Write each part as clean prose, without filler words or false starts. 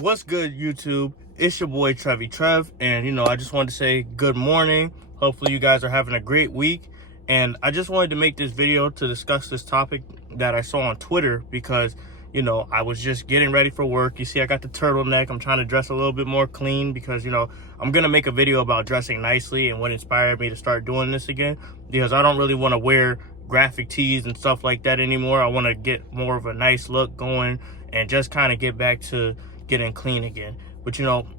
What's good, YouTube? It's your boy Trev, and I just wanted to say good morning. Hopefully you guys are having a great week, and I just wanted to make this video to discuss this topic that I saw on Twitter because I was just getting ready for work. You see I got the turtleneck. I'm trying to dress a little bit more clean because I'm gonna make a video about dressing nicely and what inspired me to start doing this again, because I don't really want to wear graphic tees and stuff like that anymore. I want to get more of a nice look going and just kind of get back to getting clean again. But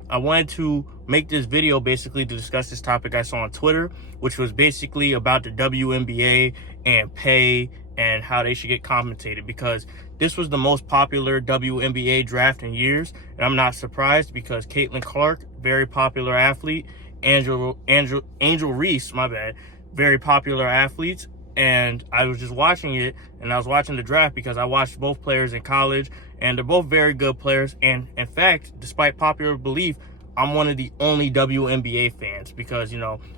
I wanted to make this video basically to discuss this topic I saw on Twitter, which was basically about the WNBA and pay and how they should get compensated, because this was the most popular WNBA draft in years, and I'm not surprised because Caitlin Clark, very popular athlete, Angel Reese, my bad, very popular athletes. And I was just watching it, and I was watching the draft because I watched both players in college, and they're both very good players. And in fact, despite popular belief, I'm one of the only WNBA fans because,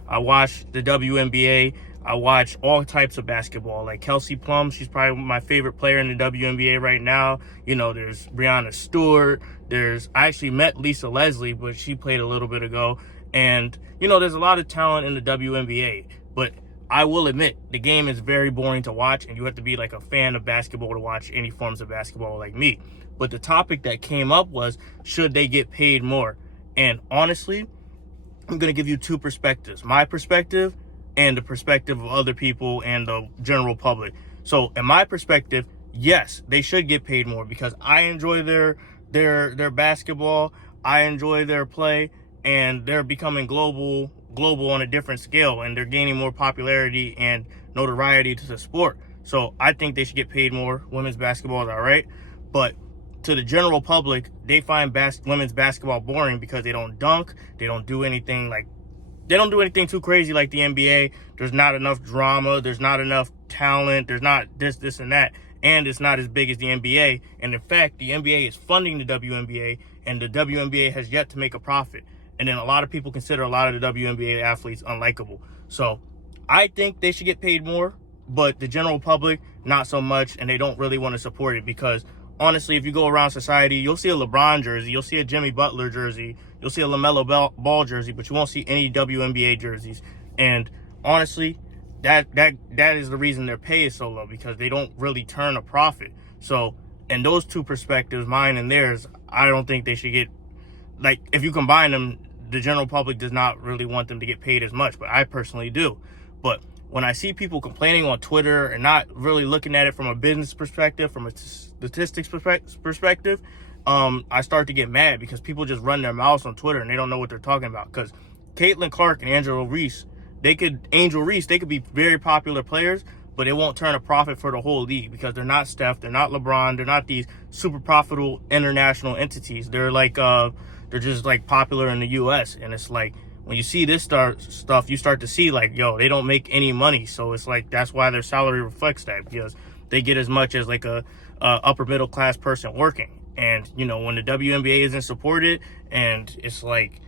I watch the WNBA. I watch all types of basketball, like Kelsey Plum. She's probably my favorite player in the WNBA right now. There's Breanna Stewart. I actually met Lisa Leslie, but she played a little bit ago. And, there's a lot of talent in the WNBA, but I will admit the game is very boring to watch, and you have to be like a fan of basketball to watch any forms of basketball like me. But the topic that came up was, should they get paid more? And honestly, I'm going to give you two perspectives, my perspective and the perspective of other people and the general public. So in my perspective, yes, they should get paid more because I enjoy their basketball. I enjoy their play, and they're becoming global on a different scale, and they're gaining more popularity and notoriety to the sport. So I think they should get paid more. Women's basketball is all right, but to the general public, they find women's basketball boring because they don't dunk, they don't do anything too crazy like the NBA. There's not enough drama, there's not enough talent, there's not this and that, and it's not as big as the NBA. And in fact, the NBA is funding the WNBA, and the WNBA has yet to make a profit. And then a lot of people consider a lot of the WNBA athletes unlikable. So I think they should get paid more, but the general public, not so much, and they don't really want to support it because, honestly, if you go around society, you'll see a LeBron jersey, you'll see a Jimmy Butler jersey, you'll see a LaMelo Ball jersey, but you won't see any WNBA jerseys. And honestly, that is the reason their pay is so low, because they don't really turn a profit. So in those two perspectives, mine and theirs, I don't think they should get, like, if you combine them, the general public does not really want them to get paid as much, but I personally do. But when I see people complaining on Twitter and not really looking at it from a business perspective, from a statistics perspective, I start to get mad because people just run their mouths on Twitter and they don't know what they're talking about. Because Caitlin Clark and Angel Reese, they could be very popular players, but it won't turn a profit for the whole league because they're not Steph, they're not LeBron, they're not these super profitable international entities. They're like they're just like popular in the US, and it's like when you see this stuff, you start to see like, they don't make any money. So it's like that's why their salary reflects that, because they get as much as like a upper middle class person working. And when the WNBA isn't supported and it's like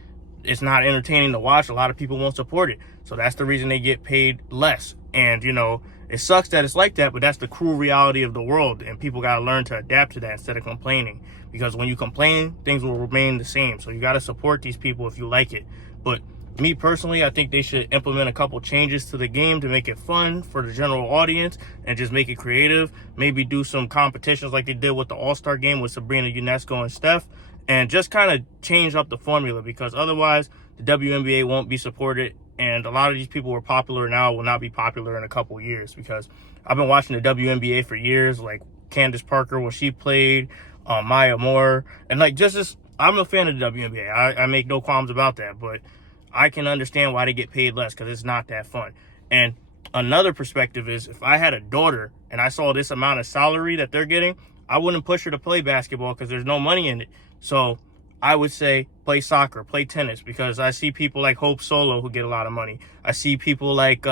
it's not entertaining to watch, a lot of people won't support it. So that's the reason they get paid less. And it sucks that it's like that, but that's the cruel reality of the world, and people got to learn to adapt to that instead of complaining, because when you complain, things will remain the same. So you got to support these people if you like it. But me personally, I think they should implement a couple changes to the game to make it fun for the general audience and just make it creative. Maybe do some competitions like they did with the All-Star game with Sabrina Ionescu and Steph, and just kind of change up the formula, because otherwise the WNBA won't be supported. And a lot of these people who are popular now will not be popular in a couple years, because I've been watching the WNBA for years, like Candace Parker when she played, Maya Moore, and like I'm a fan of the WNBA. I make no qualms about that, but I can understand why they get paid less, because it's not that fun. And another perspective is, if I had a daughter and I saw this amount of salary that they're getting, I wouldn't push her to play basketball because there's no money in it. So I would say play soccer, play tennis, because I see people like Hope Solo who get a lot of money. I see people like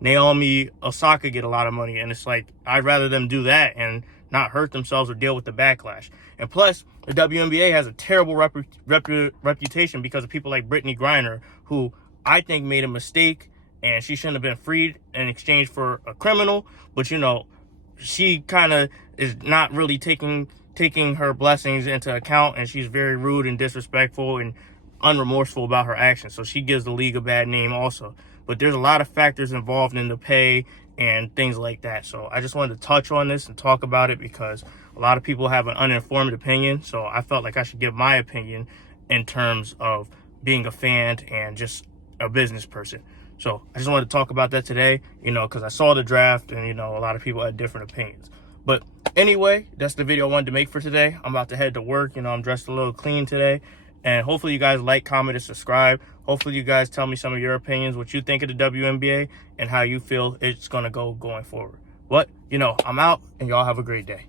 Naomi Osaka get a lot of money, and it's like I'd rather them do that and not hurt themselves or deal with the backlash. And plus, the WNBA has a terrible reputation because of people like Brittany Griner, who I think made a mistake, and she shouldn't have been freed in exchange for a criminal. But she kind of is not really taking taking her blessings into account, and she's very rude and disrespectful and unremorseful about her actions. So she gives the league a bad name also. But there's a lot of factors involved in the pay and things like that. So I just wanted to touch on this and talk about it because a lot of people have an uninformed opinion. So I felt like I should give my opinion in terms of being a fan and just a business person. So I just wanted to talk about that today, because I saw the draft and, a lot of people had different opinions. But anyway, that's the video I wanted to make for today. I'm about to head to work. I'm dressed a little clean today. And hopefully you guys like, comment, and subscribe. Hopefully you guys tell me some of your opinions, what you think of the WNBA, and how you feel it's going to go going forward. But, I'm out, and y'all have a great day.